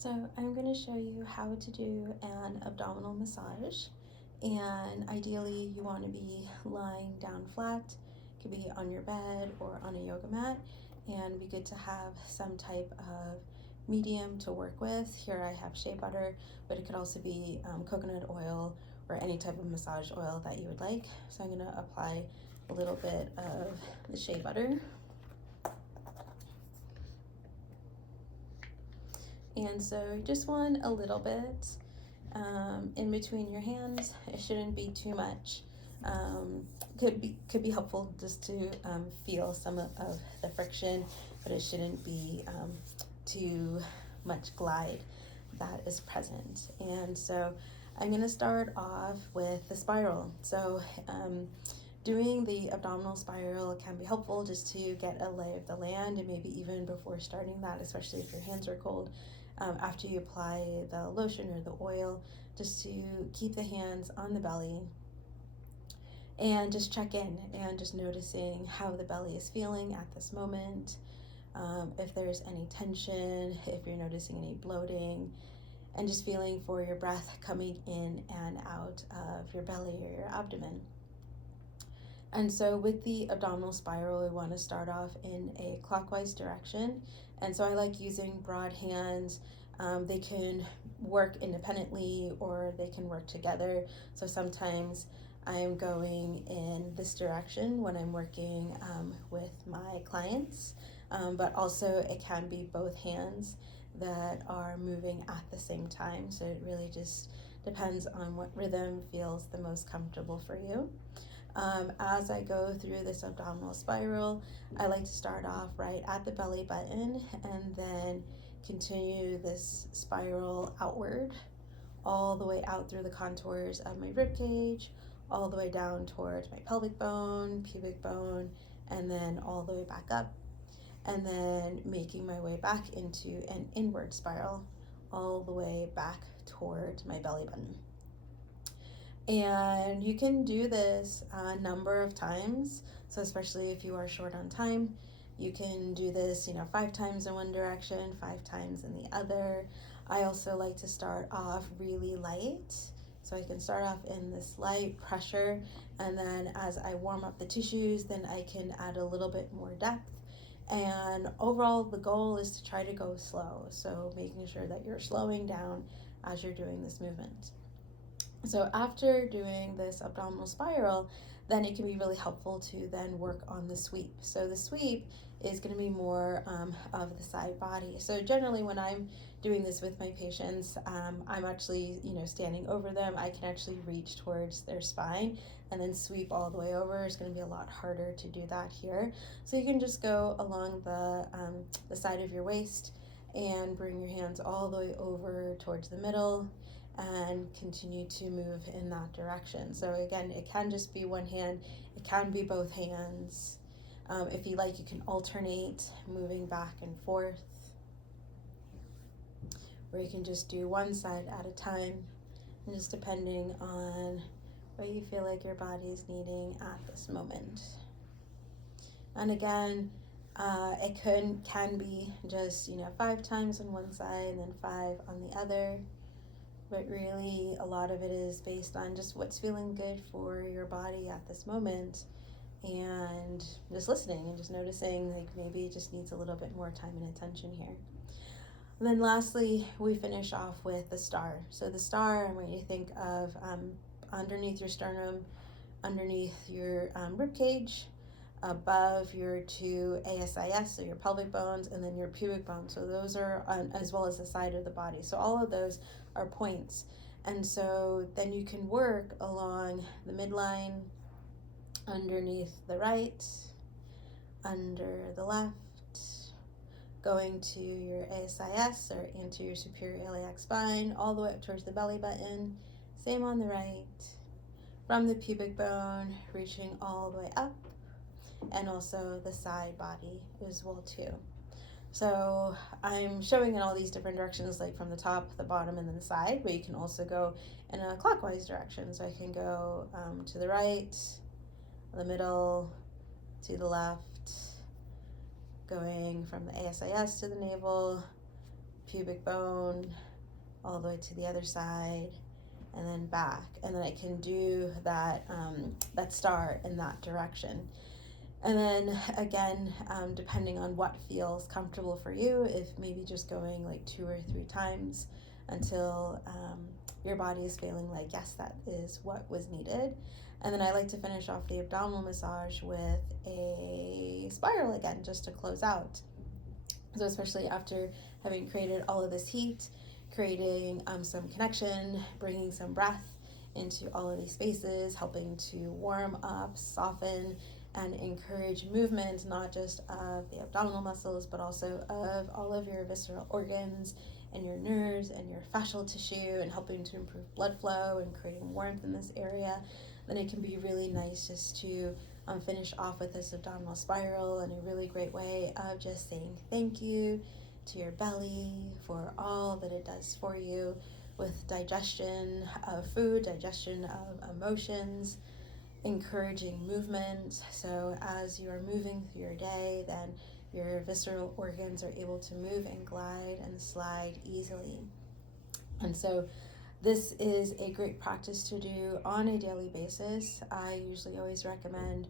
So I'm going to show you how to do an abdominal massage, and ideally you want to be lying down flat. It could be on your bed or on a yoga mat, and it'd be good to have some type of medium to work with. Here I have shea butter, but it could also be coconut oil or any type of massage oil that you would like. So I'm going to apply a little bit of the shea butter. And so just want a little bit in between your hands. It shouldn't be too much. Could be helpful just to feel some of the friction, but it shouldn't be too much glide that is present. And so I'm going to start off with the spiral. So doing the abdominal spiral can be helpful just to get a lay of the land, and maybe even before starting that, especially if your hands are cold, after you apply the lotion or the oil, just to keep the hands on the belly and just check in and just noticing how the belly is feeling at this moment. If there's any tension, if you're noticing any bloating, and just feeling for your breath coming in and out of your belly or your abdomen. And so with the abdominal spiral, we want to start off in a clockwise direction. And so I like using broad hands. They can work independently or they can work together. So sometimes I'm going in this direction when I'm working with my clients, but also it can be both hands that are moving at the same time. So it really just depends on what rhythm feels the most comfortable for you. As I go through this abdominal spiral, I like to start off right at the belly button and then continue this spiral outward, all the way out through the contours of my rib cage, all the way down towards my pelvic bone, pubic bone, and then all the way back up, and then making my way back into an inward spiral, all the way back towards my belly button. And you can do this a number of times. So especially if you are short on time, you can do this, 5 times in one direction, 5 times in the other. I also like to start off really light. So I can start off in this light pressure, and then as I warm up the tissues, then I can add a little bit more depth. And overall, the goal is to try to go slow. So making sure that you're slowing down as you're doing this movement. So after doing this abdominal spiral, then it can be really helpful to then work on the sweep. So the sweep is going to be more of the side body. So generally when I'm doing this with my patients, I'm actually, standing over them. I can actually reach towards their spine and then sweep all the way over. It's going to be a lot harder to do that here. So you can just go along the side of your waist and bring your hands all the way over towards the middle and continue to move in that direction. So again, it can just be one hand, it can be both hands. If you like, you can alternate moving back and forth, or you can just do one side at a time, and just depending on what you feel like your body is needing at this moment. And again, it can be just 5 times on one side and then 5 on the other. But really, a lot of it is based on just what's feeling good for your body at this moment, and just listening and just noticing, like, maybe it just needs a little bit more time and attention here. And then lastly, we finish off with the star. So the star, I want you to think of underneath your sternum, underneath your rib cage, above your 2 ASIS, so your pelvic bones, and then your pubic bones. So those are as well as the side of the body. So all of those are points. And so then you can work along the midline, underneath the right, under the left, going to your ASIS or anterior superior iliac spine, all the way up towards the belly button. Same on the right, from the pubic bone, reaching all the way up, and also the side body as well too. So I'm showing in all these different directions, like from the top, the bottom, and then the side, but you can also go in a clockwise direction. So I can go to the right, the middle, to the left, going from the ASIS to the navel, pubic bone all the way to the other side, and then back, and then I can do that that star in that direction. And then again, depending on what feels comfortable for you, if maybe just going like 2 or 3 times until your body is feeling like, yes, that is what was needed. And then I like to finish off the abdominal massage with a spiral again, just to close out. So especially after having created all of this heat, creating some connection, bringing some breath into all of these spaces, helping to warm up, soften, and encourage movement, not just of the abdominal muscles, but also of all of your visceral organs and your nerves and your fascial tissue, and helping to improve blood flow and creating warmth in this area, then it can be really nice just to finish off with this abdominal spiral, and a really great way of just saying thank you to your belly for all that it does for you with digestion of food, digestion of emotions, encouraging movement. So as you are moving through your day, then your visceral organs are able to move and glide and slide easily. And so this is a great practice to do on a daily basis. I usually always recommend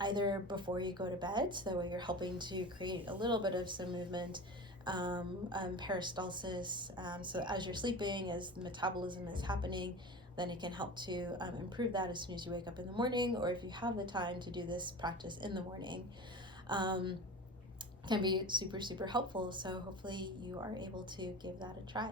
either before you go to bed, so that way you're helping to create a little bit of some movement, peristalsis, so as you're sleeping, as the metabolism is happening, then it can help to improve that as soon as you wake up in the morning, or if you have the time to do this practice in the morning, can be super, super helpful. So hopefully you are able to give that a try.